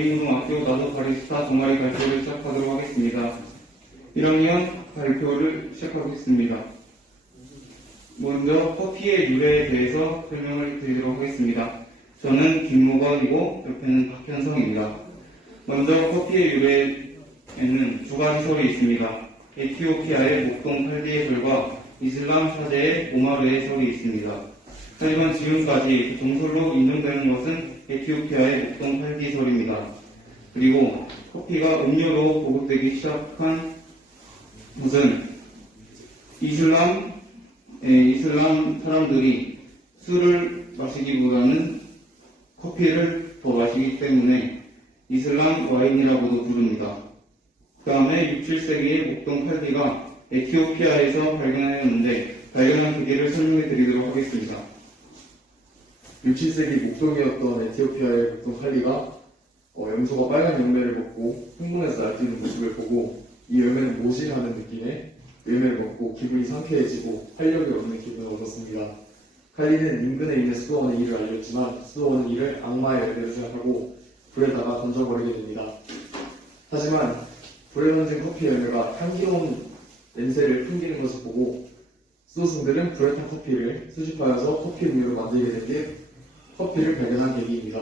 어린고등학교 나도 바리스타 동아리 발표를 시작하도록 하겠습니다. 1학년 발표를 시작하겠습니다. 먼저 커피의 유래에 대해서 설명을 드리도록 하겠습니다. 저는 김무건이고 옆에는 박현성입니다. 먼저 커피의 유래에는 두 가지 설이 있습니다. 에티오피아의 목동 팔디의 설과 이슬람 사제의 오마르의 설이 있습니다. 하지만 지금까지 정설로 인정되는 것은 에티오피아의 목동 팔디 설입니다. 그리고 커피가 음료로 보급되기 시작한 것은 이슬람 사람들이 술을 마시기보다는 커피를 더 마시기 때문에 이슬람 와인이라고도 부릅니다. 그 다음에 6, 7세기의 목동 팔디가 에티오피아에서 발견하였는데 발견한 계기를 설명해 드리도록 하겠습니다. 6, 7세기 목동이었던 에티오피아의 목동 팔디가 염소가 빨간 열매를 먹고 흥분해서 날뛰는 모습을 보고 이 열매는 뭐지 하는 느낌에 열매를 먹고 기분이 상쾌해지고 활력이 얻는 기분을 얻었습니다. 칼리는 인근에 있는 수도원의 일을 알렸지만 수도원은 이를 악마의 열매로 생각하고 불에다가 던져버리게 됩니다. 하지만 불에 던진 커피 열매가 향기로운 냄새를 풍기는 것을 보고 수도승들은 불에 탄 커피를 수집하여서 커피 음료로 만들게 된 게 커피를 발견한 계기입니다.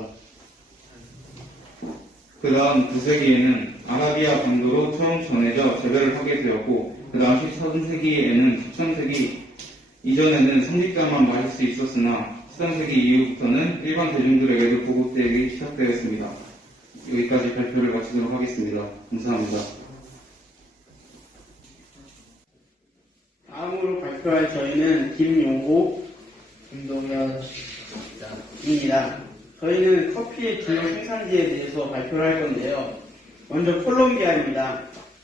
그 다음 9세기에는 아라비아 반도로 처음 전해져 재배를 하게 되었고 그 다음 13세기에는 13세기 이전에는 성직자만 마실 수 있었으나 13세기 이후부터는 일반 대중들에게도 보급되기 시작되었습니다. 여기까지 발표를 마치도록 하겠습니다. 감사합니다. 다음으로 발표할 저희는 김용호, 김동현입니다. 저희는 커피의 주요 생산지에 대해서 발표를 할 건데요. 먼저 콜롬비아입니다.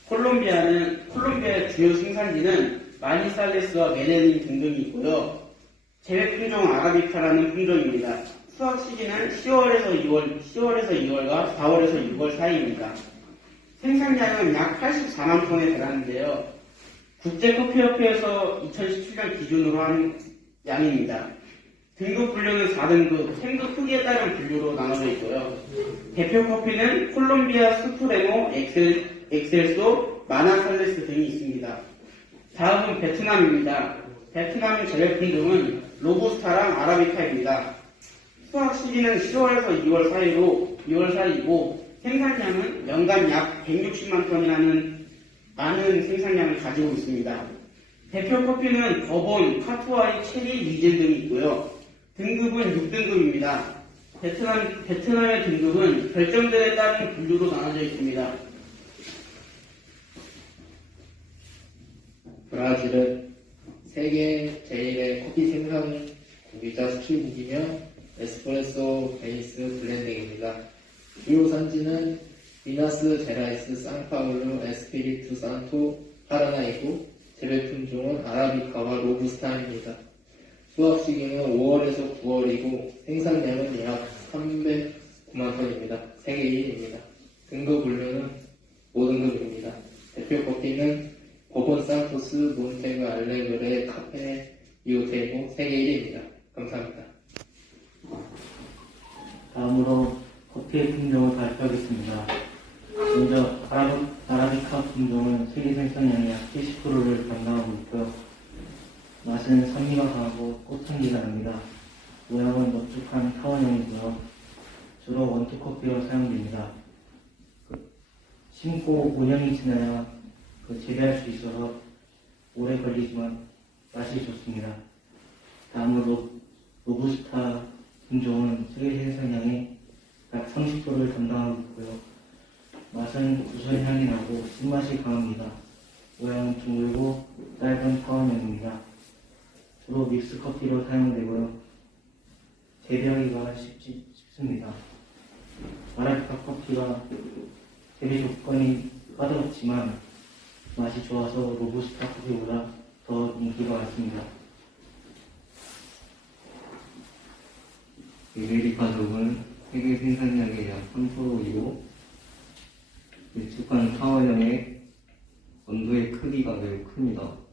콜롬비아의 주요 생산지는 마니살레스와 메델린 등등이 있고요. 재배 품종 아라비카라는 품종입니다. 수확 시기는 10월에서 2월과 4월에서 6월 사이입니다. 생산량은 약 84만 톤에 달하는데요. 국제커피협회에서 2017년 기준으로 한 양입니다. 등급 분류는 4등급, 생급 크기에 따른 분류로 나눠져 있고요. 대표 커피는 콜롬비아 수프레모, 엑셀소, 마나살레스 등이 있습니다. 다음은 베트남입니다. 베트남의 재배 품종은 로부스타랑 아라비카입니다. 수확 시기는 10월에서 2월 사이이고 생산량은 연간 약 160만 톤이라는 많은 생산량을 가지고 있습니다. 대표 커피는 버본, 카투아이, 체리, 리젤 등이 있고요. 등급은 6등급입니다. 베트남의 등급은 결정들에 따른 분류로 나눠져 있습니다. 브라질은 세계 제1의 커피 생산 국이자 수출국이며 에스프레소 베이스 블렌딩입니다. 주요 산지는 미나스 제라이스, 상파울루, 에스피리투 산토, 파라나이고 재배 품종은 아라비카와 로부스타입니다. 수확 시기는 5월에서 9월이고 생산량은 약 309만 톤입니다. 세계 1위입니다. 등급 분류는 5등급입니다. 대표 커피는 버본 산토스, 몬테그, 알레그레, 카페, 이오테이고 세계 1위입니다. 감사합니다. 다음으로 커피의 품종을 발표하겠습니다. 먼저 아라비카 품종은 세계 생산량의 약 70%를 담당하고 있고요. 맛은 산미가 강하고 꽃향기가 납니다. 모양은 넓적한 타원형이고요. 주로 원투커피로 사용됩니다. 심고 5년이 지나야 재배할 수 있어서 오래 걸리지만 맛이 좋습니다. 다음으로 로부스타 품종은 세계 생산량의 약 30%를 담당하고 있고요. 맛은 구수한 향이 나고 신맛이 강합니다. 모양은 둥글고 짧은 타원형입니다. 주로 믹스 커피로 사용되고요. 재배하기가 쉽습니다. 아라비카 커피가 재배 조건이 까다롭지만 맛이 좋아서 로부스타 커피보다 더 인기가 많습니다. 에메리카족은 세계 생산량의 약 3%이고 밀집한 타원형의 원두의 크기가 매우 큽니다.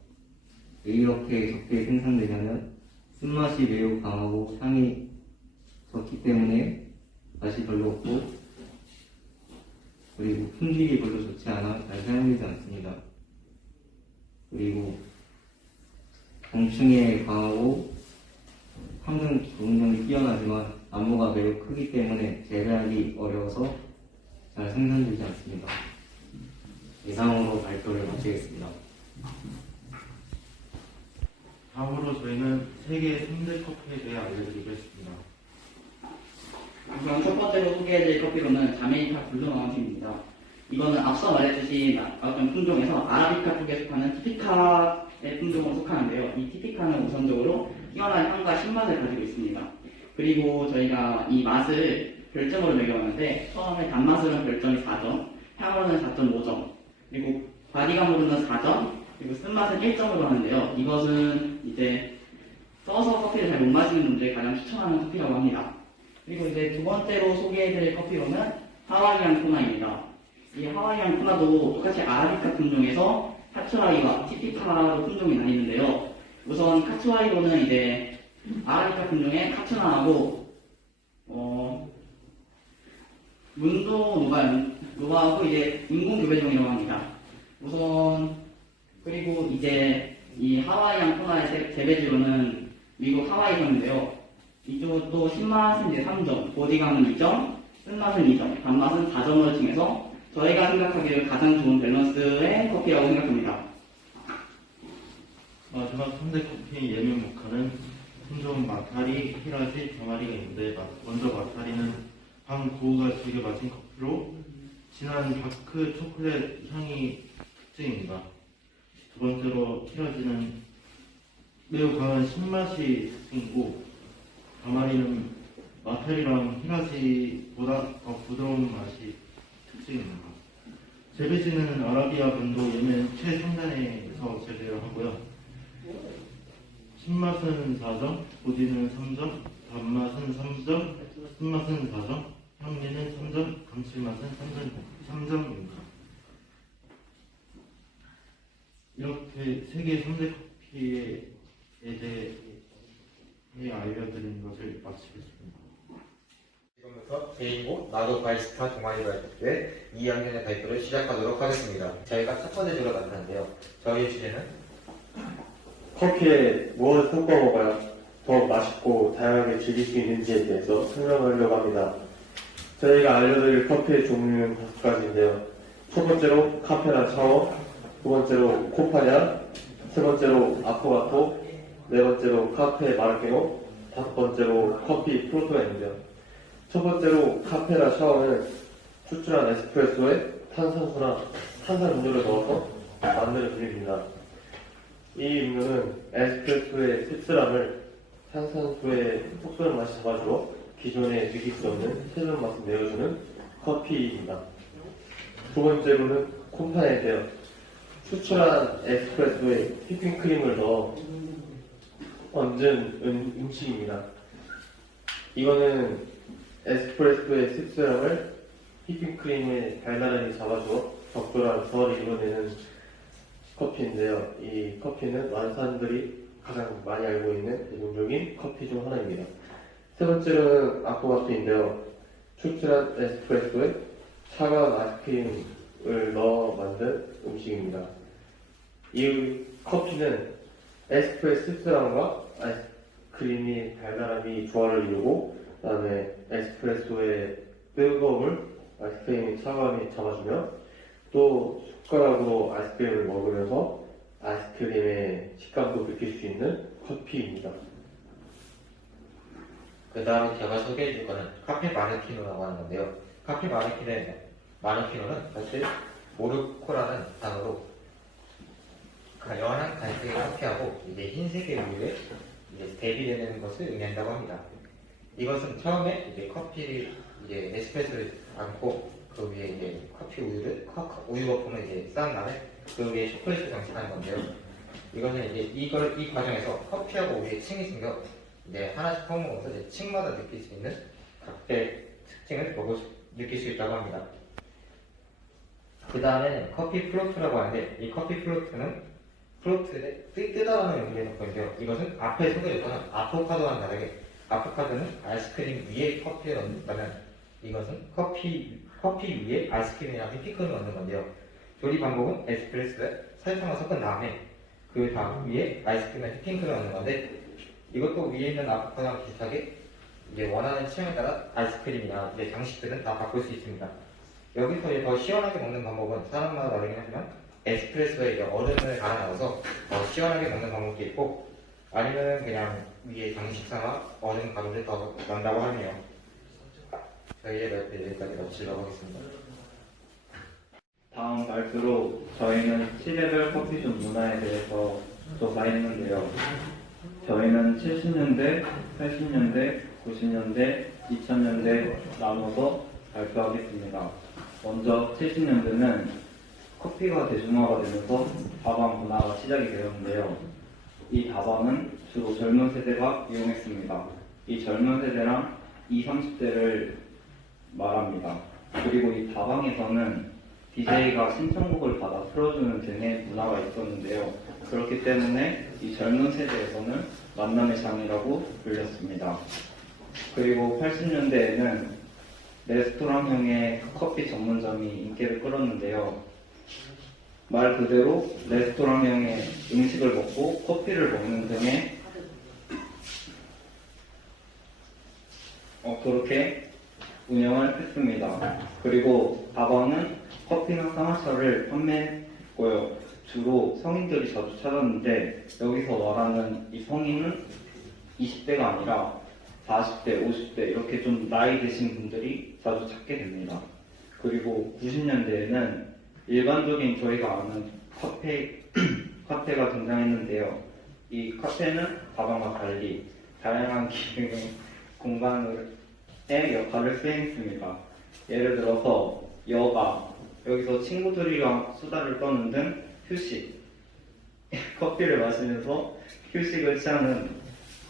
왜 이렇게 적게 생산되냐면 쓴맛이 매우 강하고 향이 적기 때문에 맛이 별로 없고 그리고 품질이 별로 좋지 않아 잘 사용되지 않습니다. 그리고 경층에 강하고 항상 적응력이 뛰어나지만 안무가 매우 크기 때문에 재배하기 어려워서 잘 생산되지 않습니다. 이상으로 발표를 마치겠습니다. 다음으로 저희는 세계 3대 커피에 대해 알려드리겠습니다. 우선 첫 번째로 소개해드릴 커피로는 자메이카 블루마운틴입니다. 이거는 앞서 말했듯이 어떤 품종에서 아라비카 쪽에 속하는 티피카의 품종으로 속하는데요. 이 티피카는 우선적으로 뛰어난 향과 신맛을 가지고 있습니다. 그리고 저희가 이 맛을 별점으로 매겨봤는데 처음에 단맛으로는 별점이 4점, 향으로는 4.5점, 그리고 바디감으로는 4점, 그리고 쓴맛은 1점으로 하는데요. 이것은 이제 써서 커피를 잘 못 마시는 분들이 가장 추천하는 커피라고 합니다. 그리고 이제 두 번째로 소개해드릴 커피로는 하와이안 코나입니다. 이 하와이안 코나도 똑같이 아라비카 품종에서 카츠와이와 티피카로 품종이 나뉘는데요. 우선 카츠와이로는 이제 아라비카 품종의 카츠나하고 문도 노바하고 이제 인공 교배종이라고 합니다. 우선 그리고 이제 이 하와이안 코나의 재배지로는 미국 하와이섬인데요. 이쪽도 신맛은 이제 3점, 보디감은 2점, 쓴맛은 2점, 단맛은 4점으로 칭해서 저희가 생각하기에 가장 좋은 밸런스의 커피라고 생각합니다. 마지막 3대 커피 예명 모카는 품종 마타리, 히라지, 병아리가 있는데 먼저 마타리는 방 고우가 즐겨 마신 커피로 진한 다크 초콜릿 향이 특징입니다. 두 번째로 히라지는 매우 강한 신맛이 특징이고 병아리는 마타리랑 히라지보다 더 부드러운 맛이 특징입니다. 재배지는 아라비아 반도 예멘 최상단에서 재배를 하고요. 신맛은 4점, 보디는 3점, 단맛은 3점, 쓴맛은 4점, 향미는 3점, 감칠맛은 3점입니다. 이렇게 세계 3대 커피에 대해 알려드린 것을 마치겠습니다. 지금부터 제2고 나도 바리스타 동아리 발표회 2학년의 발표를 시작하도록 하겠습니다. 저희가 첫 번째 주로 맡았는데요. 저희의 주제는 커피에 무엇을 섞어 먹어야 더 맛있고 다양하게 즐길 수 있는지에 대해서 설명하려고 합니다. 저희가 알려드릴 커피의 종류는 5가지인데요. 첫 번째로 카페라 샤워, 두 번째로 코파냐, 세 번째로 아포가토, 네 번째로 카페 마르케노, 다섯 번째로 커피 프로토가 있는데요. 첫 번째로 카페라 샤워는 추출한 에스프레소에 탄산수나 탄산음료를 넣어서 만드는 분위기입니다. 이 음료는 에스프레소의 씁쓸함을 탄산수의 속 쏘는 맛이 잡아주어 기존에 느낄 수 없는 새로운 맛을 내어주는 커피입니다. 두 번째로는 콤파네인데요. 추출한 에스프레소에 휘핑크림을 넣어 얹은 음식입니다. 이거는 에스프레소의 씁쓸함을 휘핑크림의 달달함이 잡아주어 적절한 조화를 이뤄내는 커피인데요. 이 커피는 많은 사람들이 가장 많이 알고 있는 대중적인 커피 중 하나입니다. 세 번째로는 아쿠아토인데요. 추출한 에스프레소에 차가운 아이스크림을 넣어 만든 음식입니다. 이 커피는 에스프레소 씁쓸함과 아이스크림이 달달함이 조화를 이루고 그 다음에 에스프레소의 뜨거움을 아이스크림의 차가움이 잡아주며 또 숟가락으로 아이스크림을 먹으면서 아이스크림의 식감도 느낄 수 있는 커피입니다. 그 다음에 제가 소개해 줄 거는 카페 마르키노라고 하는 건데요. 카페 마르키노는 사실 모르코라는 단어로 연한 갈색의 커피하고 이제 흰색의 우유에 이제 대비되는 것을 의미한다고 합니다. 이것은 처음에 이제 커피를 이제 에스프레소를 안고 그 위에 이제 커피 우유 거품을 이제 쌓은 다음에 그 위에 초콜릿을 장식하는 건데요. 이거는 이제 이 과정에서 커피하고 우유에 층이 생겨 이제 하나씩 퍼먹어서 이제 층마다 느낄 수 있는 각자의 특징을 느낄 수 있다고 합니다. 그 다음에는 커피 플로트라고 하는데 이 커피 플로트는 플로트에 뜯어가는 의미의 건데요. 이것은 앞에 소개해줬던 아포카도와는 다르게 아포카도는 아이스크림 위에 커피를 넣는다면 이것은 커피 위에 아이스크림이나 휘핑크림을 넣는 건데요. 조리 방법은 에스프레소에 설탕을 섞은 다음에 그 다음 위에 아이스크림이나 휘핑크림을 넣는 건데, 이것도 위에 있는 아까랑 비슷하게 이제 원하는 취향에 따라 아이스크림이나 이제 장식들은 다 바꿀 수 있습니다. 여기서 이제 더 시원하게 먹는 방법은 사람마다 다르긴 하지만 에스프레소에 이제 얼음을 갈아 넣어서 더 시원하게 먹는 방법도 있고, 아니면 그냥 위에 장식 삼아 얼음 가루를 더 넣는다고 하네요. 저희의 여기까지 마치도록 하겠습니다. 다음 발표로 저희는 시대별 커피숍 문화에 대해서 조사했는데요. 저희는 70년대, 80년대, 90년대, 2000년대 나눠서 발표하겠습니다. 먼저 70년대는 커피가 대중화가 되면서 다방 문화가 시작이 되었는데요. 이 다방은 주로 젊은 세대가 이용했습니다. 이 젊은 세대랑 20, 30대를 말합니다. 그리고 이 다방에서는 DJ가 신청곡을 받아 틀어주는 등의 문화가 있었는데요. 그렇기 때문에 이 젊은 세대에서는 만남의 장이라고 불렸습니다. 그리고 80년대에는 레스토랑형의 커피 전문점이 인기를 끌었는데요. 말 그대로 레스토랑형의 음식을 먹고 커피를 먹는 등의 그렇게 운영을 했습니다. 그리고 다방은 커피나 쌍화차를 판매했고요. 주로 성인들이 자주 찾았는데, 여기서 말하는 이 성인은 20대가 아니라 40대, 50대 이렇게 좀 나이 드신 분들이 자주 찾게 됩니다. 그리고 90년대에는 일반적인 저희가 아는 카페가 등장했는데요. 이 카페는 다방과 달리 다양한 기능의 공간의 역할을 수행했습니다. 예를 들어서 여가, 여기서 친구들이랑 수다를 떠는 등 휴식, 커피를 마시면서 휴식을 취하는,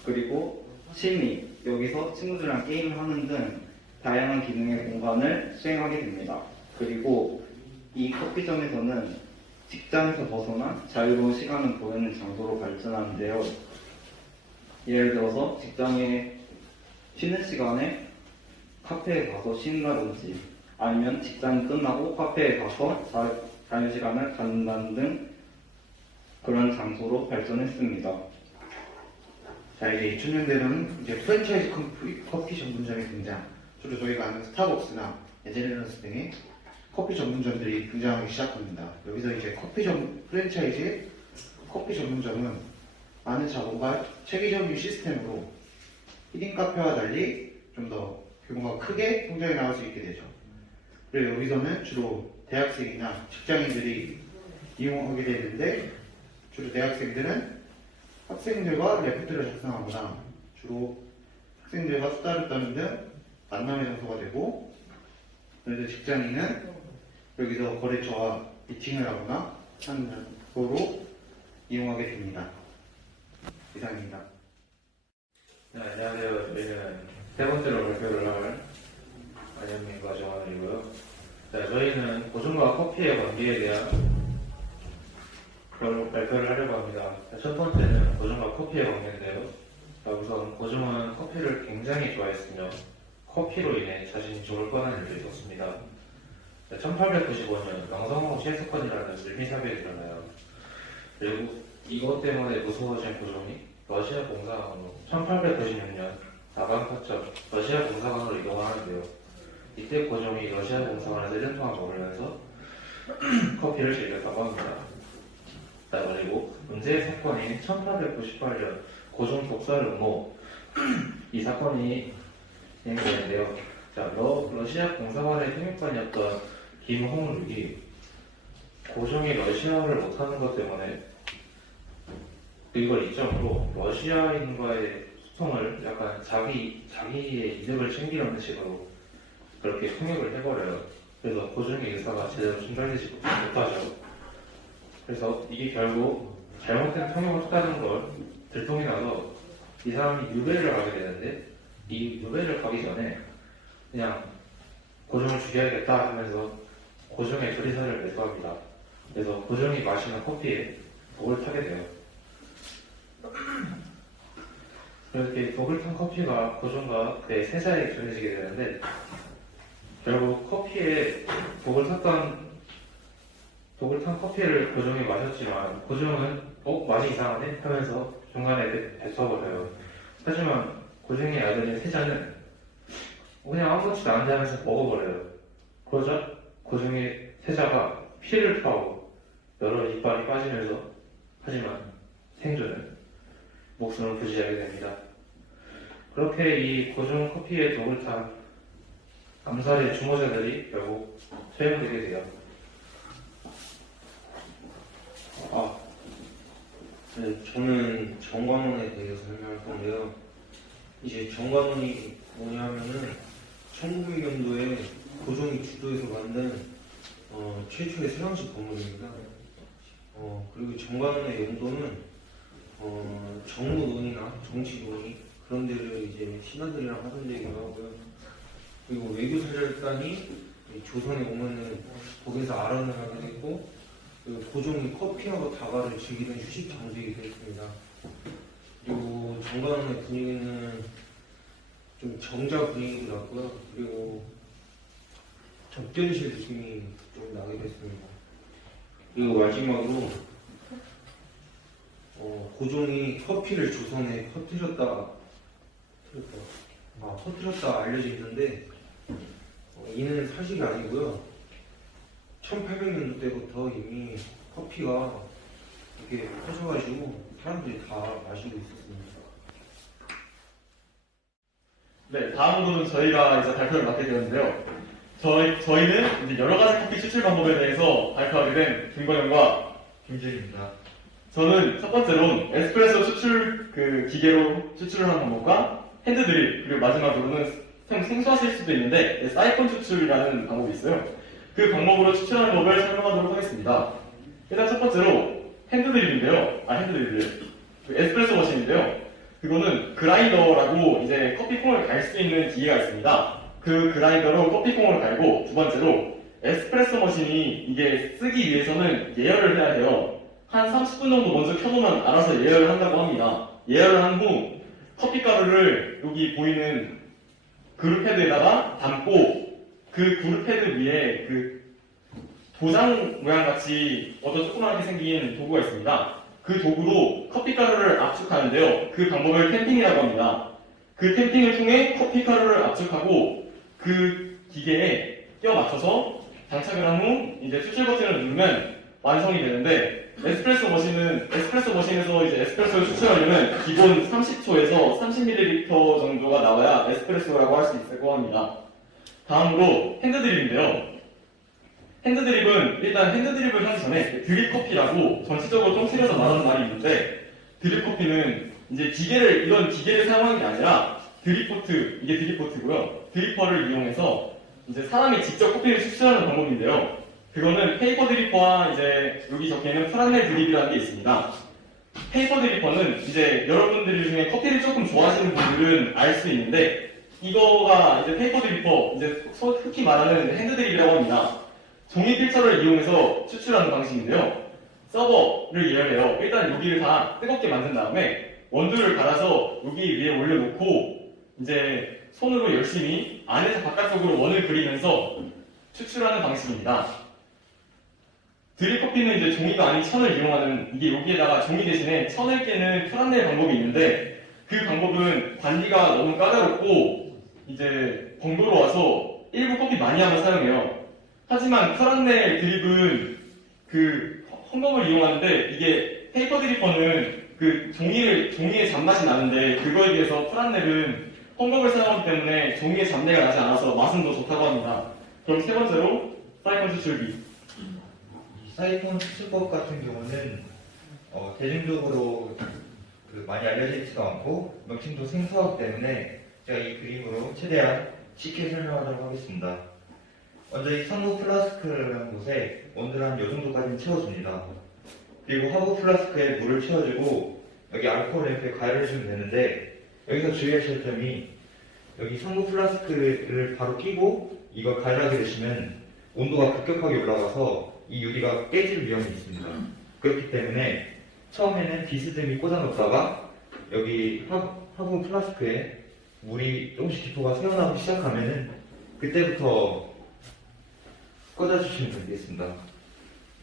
그리고 취미, 여기서 친구들이랑 게임을 하는 등 다양한 기능의 공간을 수행하게 됩니다. 그리고 이 커피점에서는 직장에서 벗어나 자유로운 시간을 보내는 장소로 발전하는데요. 예를 들어서 직장에 쉬는 시간에 카페에 가서 쉰다든지, 아니면 직장이 끝나고 카페에 가서 자유시간을 갖는다는 등 그런 장소로 발전했습니다. 자, 이제 2000년대는 이제 프랜차이즈 커피 전문점의 등장, 주로 저희가 아는 스타벅스나 에제네런스 등의 커피 전문점들이 등장하기 시작합니다. 여기서 이제 프랜차이즈의 커피 전문점은 많은 자본과 체계적인 시스템으로 히딩 카페와 달리 좀 더 규모가 크게 성장해 나갈 수 있게 되죠. 그리고 여기서는 주로 대학생이나 직장인들이 이용하게 되는데, 주로 대학생들은 학생들과 레포트를 작성하거나 주로 학생들과 수다를 떠는 등 만남의 장소가 되고, 그래서 직장인은 여기서 거래처와 미팅을 하거나 하는 장소로 이용하게 됩니다. 이상입니다. 네, 안녕하세요. 저희는 세 번째로 발표를 할 안영민과 정환이고요. 네, 저희는 고전과 커피의 관계에 대한 그걸 발표를 하려고 합니다. 첫 번째는 고전과 커피의 관계인데요. 우선 고전은 커피를 굉장히 좋아했으며 커피로 인해 자신이 죽을 뻔한 일도 있었습니다. 1895년 명성황후 채석헌이라는 물미사변이 일어나요. 그리고 이것 때문에 무서워진 고종이 러시아 공사관으로 1896년 나방파점 러시아 공사관으로 이동하는데요. 이때 고종이 러시아 공사관에서 1년 동안 머물면서 커피를 즐겼다고 합니다. 그리고 문제의 사건인 1898년 고종 독살 음모 이 사건이 진행되는데요. 러시아 공사관의 통역관이었던 김홍룩이 고종이 러시아어를 못하는 것 때문에 이걸 이점으로 러시아인과의 소통을 약간 자기의 이득을 챙기려는 식으로 그렇게 통역을 해버려요. 그래서 고종의 의사가 제대로 전달되지 못하죠. 그래서 이게 결국 잘못된 통역을 했다는 걸 들통이 나서 이 사람이 유배를 가게 되는데, 이 유배를 가기 전에 그냥 고종을 죽여야겠다 하면서 고종의 조리사를 매수합니다. 그래서 고종이 마시는 커피에 독을 타게 돼요. 그렇게 독을 탄 커피가 고종과 그의 세자에게 전해지게 되는데, 결국 커피에 독을 탄 커피를 고종이 마셨지만 고종은 맛이 이상하네 하면서 중간에 뱉어버려요. 하지만 고종의 아들인 세자는 그냥 아무렇지도 않은데 하면서 먹어버려요. 그러자 고종의 세자가 피를 토하고 여러 이빨이 빠지면서 하지만 생존은 목숨을 부지하게 됩니다. 그렇게 이 고종 커피에 독을 탄 암살의 주모자들이 결국 처형되게 돼요. 네, 저는 정관원에 대해서 설명할 건데요. 이제 정관원이 뭐냐면은 1900년도에 고종이 주도해서 만든 최초의 서양식 건물입니다. 그리고 정관원의 용도는 정무 논의나 정치 논의 그런 데를 이제 신하들이랑 하던 데이기도 하고요. 그리고 외교사절단이 조선에 오면은 거기서 아란을 하게 됐고, 그리고 고종이 커피하고 다과를 즐기던 휴식 장소이기도 했습니다. 그리고 정관원의 분위기는 좀 정자 분위기도 났고요. 그리고 접견실 느낌이 좀 나기도 했습니다. 그리고 마지막으로 고종이 커피를 조선에 퍼뜨렸다 알려져 있는데 이는 사실이 아니고요. 1800년도 때부터 이미 커피가 이렇게 퍼져가지고 사람들이 다 마시고 있었습니다. 네, 다음으로는 저희가 이제 발표를 맡게 되는데요. 저희는 이제 여러 가지 커피 추출 방법에 대해서 발표하게 된 김건영과 김준입니다. 저는 첫 번째로 에스프레소 추출 기계로 추출을 하는 방법과 핸드드립, 그리고 마지막으로는 좀 생소하실 수도 있는데 사이폰 추출이라는 방법이 있어요. 그 방법으로 추출하는 법을 설명하도록 하겠습니다. 일단 첫 번째로 핸드드립인데요. 그 에스프레소 머신인데요. 그거는 그라인더라고 이제 커피콩을 갈 수 있는 기계가 있습니다. 그 그라인더로 커피콩을 갈고, 두 번째로 에스프레소 머신이 이게 쓰기 위해서는 예열을 해야 돼요. 한 30분 정도 먼저 켜놓으면 알아서 예열을 한다고 합니다. 예열을 한 후 커피가루를 여기 보이는 그루패드에다가 담고, 그 그루패드 위에 그 도장 모양 같이 어떤 조그맣게 생긴 도구가 있습니다. 그 도구로 커피가루를 압축하는데요. 그 방법을 탬핑이라고 합니다. 그 탬핑을 통해 커피가루를 압축하고 그 기계에 끼워 맞춰서 장착을 한 후 이제 추출 버튼을 누르면 완성이 되는데, 에스프레소 머신에서 이제 에스프레소를 추출하려면 기본 30초에서 30ml 정도가 나와야 에스프레소라고 할 수 있다고 합니다. 다음으로 핸드드립인데요. 핸드드립을 하기 전에 드립커피라고 전체적으로 좀 틀려서 말하는 말이 있는데, 드립커피는 이제 이런 기계를 사용하는 게 아니라 이게 드립포트고요. 드리퍼를 이용해서 이제 사람이 직접 커피를 추출하는 방법인데요. 그거는 페이퍼 드리퍼와 이제 여기 적혀있는 프란넬 드립이라는 게 있습니다. 페이퍼 드리퍼는 이제 여러분들 중에 커피를 조금 좋아하시는 분들은 알 수 있는데, 이거가 이제 페이퍼 드리퍼, 이제 흔히 말하는 핸드 드립이라고 합니다. 종이 필터를 이용해서 추출하는 방식인데요. 서버를 예열해요. 일단 여기를 다 뜨겁게 만든 다음에 원두를 갈아서 여기 위에 올려놓고 이제 손으로 열심히 안에서 바깥쪽으로 원을 그리면서 추출하는 방식입니다. 드립커피는 이제 종이가 아닌 천을 이용하는, 이게 여기에다가 종이 대신에 천을 깨는 프란넬 방법이 있는데, 그 방법은 관리가 너무 까다롭고 이제 번거로워서 일부 커피 마니아만 사용해요. 하지만 프란넬 드립은 그 헝겊을 이용하는데, 이게 페이퍼 드리퍼는 그 종이의 잡맛이 나는데, 그거에 비해서 프란넬은 헝겊을 사용하기 때문에 종이의 잡내가 나지 않아서 맛은 더 좋다고 합니다. 그럼 세 번째로 사이폰 추출기. 사이폰 추출법 같은 경우는 대중적으로 많이 알려져 있지도 않고 명칭도 생소하기 때문에 제가 이 그림으로 최대한 쉽게 설명하도록 하겠습니다. 먼저 이 상부 플라스크라는 곳에 원두를 한 요 정도까지는 채워줍니다. 그리고 하부 플라스크에 물을 채워주고 여기 알코올 램프에 가열을 해주면 되는데, 여기서 주의하실 점이 여기 상부 플라스크를 바로 끼고 이걸 가열하게 되시면 온도가 급격하게 올라가서 이 유리가 깨질 위험이 있습니다. 그렇기 때문에 처음에는 비스듬히 꽂아놓다가 여기 하부 플라스크에 물이 조금씩 기포가 새어나오기 시작하면은 그때부터 꽂아주시면 되겠습니다.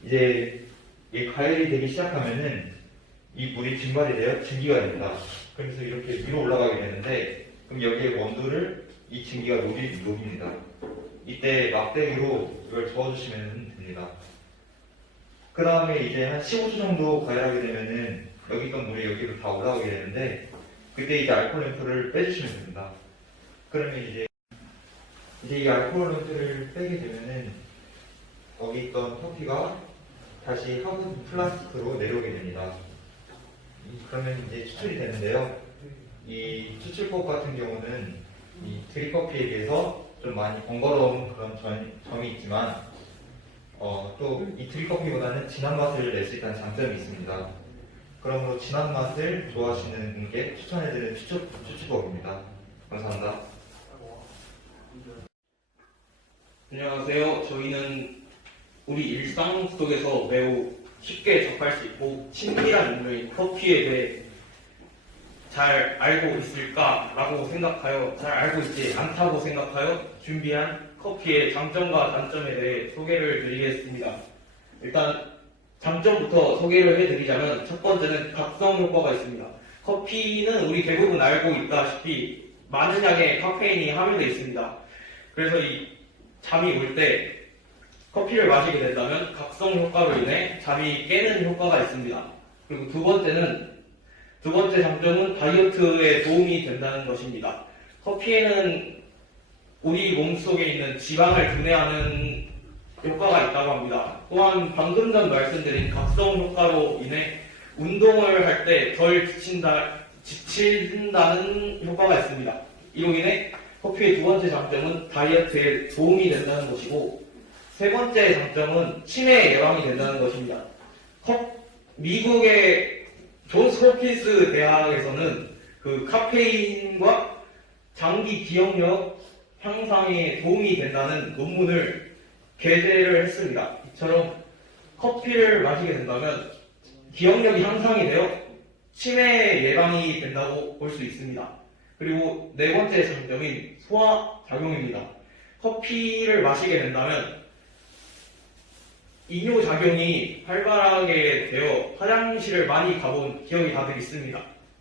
이제 이 가열이 되기 시작하면은 이 물이 증발이 되어 증기가 됩니다. 그래서 이렇게 위로 올라가게 되는데, 그럼 여기에 원두를 이 증기가 녹입니다. 이때 막대기로 이걸 저어주시면 됩니다. 그 다음에 이제 한 15초 정도 가열하게 되면은 여기 있던 물이 여기로 다 올라오게 되는데, 그때 이제 알코올 램프를 빼주시면 됩니다. 그러면 이제 이 알코올 램프를 빼게 되면은 여기 있던 커피가 다시 화분 플라스틱으로 내려오게 됩니다. 그러면 이제 추출이 되는데요. 이 추출법 같은 경우는 이 드립커피에 비해서 좀 많이 번거로운 그런 점이 있지만, 또 이 드립커피보다는 진한 맛을 낼 수 있다는 장점이 있습니다. 그러므로 진한 맛을 좋아하시는 분께 추천해드리는 추출법입니다. 감사합니다. 안녕하세요. 저희는 우리 일상 속에서 매우 쉽게 접할 수 있고 친밀한 음료인 커피에 대해 잘 알고 있을까라고 생각하여 잘 알고 있지 않다고 생각하여 준비한 커피의 장점과 단점에 대해 소개를 드리겠습니다. 일단 장점부터 소개를 해드리자면 첫 번째는 각성 효과가 있습니다. 커피는 우리 대부분 알고 있다시피 많은 양의 카페인이 함유되어 있습니다. 그래서 이 잠이 올 때 커피를 마시게 된다면 각성 효과로 인해 잠이 깨는 효과가 있습니다. 그리고 두 번째 장점은 다이어트에 도움이 된다는 것입니다. 커피에는 우리 몸속에 있는 지방을 분해하는 효과가 있다고 합니다. 또한 방금 전 말씀드린 각성 효과로 인해 운동을 할 때 덜 지친다는 효과가 있습니다. 이로 인해 커피의 두 번째 장점은 다이어트에 도움이 된다는 것이고, 세 번째 장점은 치매 예방이 된다는 것입니다. 미국의 존스 홉킨스 대학에서는 그 카페인과 장기 기억력 향상에 도움이 된다는 논문을 게재를 했습니다. 이처럼 커피를 마시게 된다면 기억력이 향상이 되어 치매 예방이 된다고 볼 수 있습니다. 그리고 네 번째 장점인 소화작용입니다. 커피를 마시게 된다면 이뇨작용이 활발하게 되어 화장실을 많이 가본 기억이 다들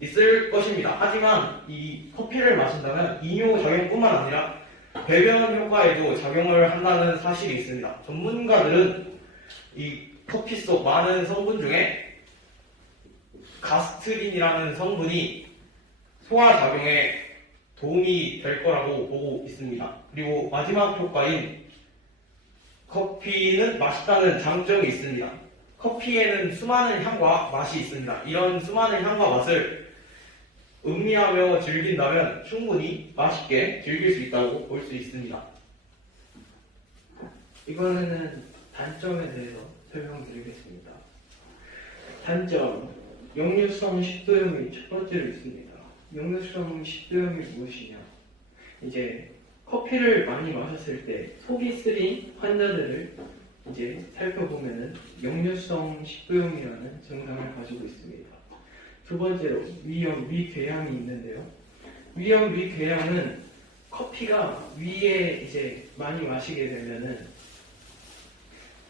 있을 것입니다. 하지만 이 커피를 마신다면 이뇨작용뿐만 아니라 배변 효과에도 작용을 한다는 사실이 있습니다. 전문가들은 이 커피 속 많은 성분 중에 가스트린이라는 성분이 소화작용에 도움이 될 거라고 보고 있습니다. 그리고 마지막 효과인 커피는 맛있다는 장점이 있습니다. 커피에는 수많은 향과 맛이 있습니다. 이런 수많은 향과 맛을 음미하며 즐긴다면 충분히 맛있게 즐길 수 있다고 볼 수 있습니다. 이번에는 단점에 대해서 설명드리겠습니다. 단점, 역류성 식도염이 첫 번째로 있습니다. 역류성 식도염이 무엇이냐? 이제 커피를 많이 마셨을 때 속이 쓰린 환자들을 이제 살펴보면은 역류성 식도염이라는 증상을 가지고 있습니다. 두 번째로 위염, 위궤양이 있는데요. 위염, 위궤양은 커피가 위에 이제 많이 마시게 되면은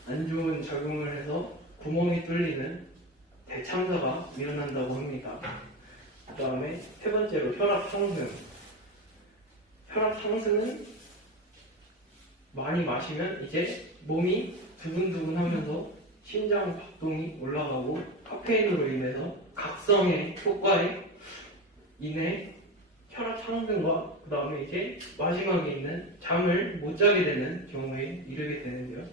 안 좋은 작용을 해서 구멍이 뚫리는 대참사가 일어난다고 합니다. 그 다음에 세 번째로 혈압 상승. 혈압 상승은 많이 마시면 이제 몸이 두근두근 하면서 심장 박동이 올라가고 카페인으로 인해서 각성의 효과에 인해 혈압 상승과 그 다음에 이제 마지막에 있는 잠을 못 자게 되는 경우에 이르게 되는데요.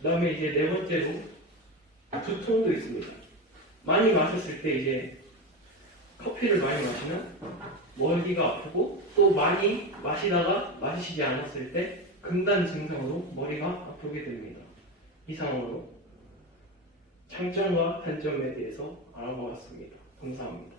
그 다음에 이제 네 번째로 두통도 있습니다. 많이 마셨을 때 이제 커피를 많이 마시면 머리가 아프고 또 많이 마시다가 마시지 않았을 때 금단 증상으로 머리가 아프게 됩니다. 이상으로 장점과 단점에 대해서 알아보았습니다. 감사합니다.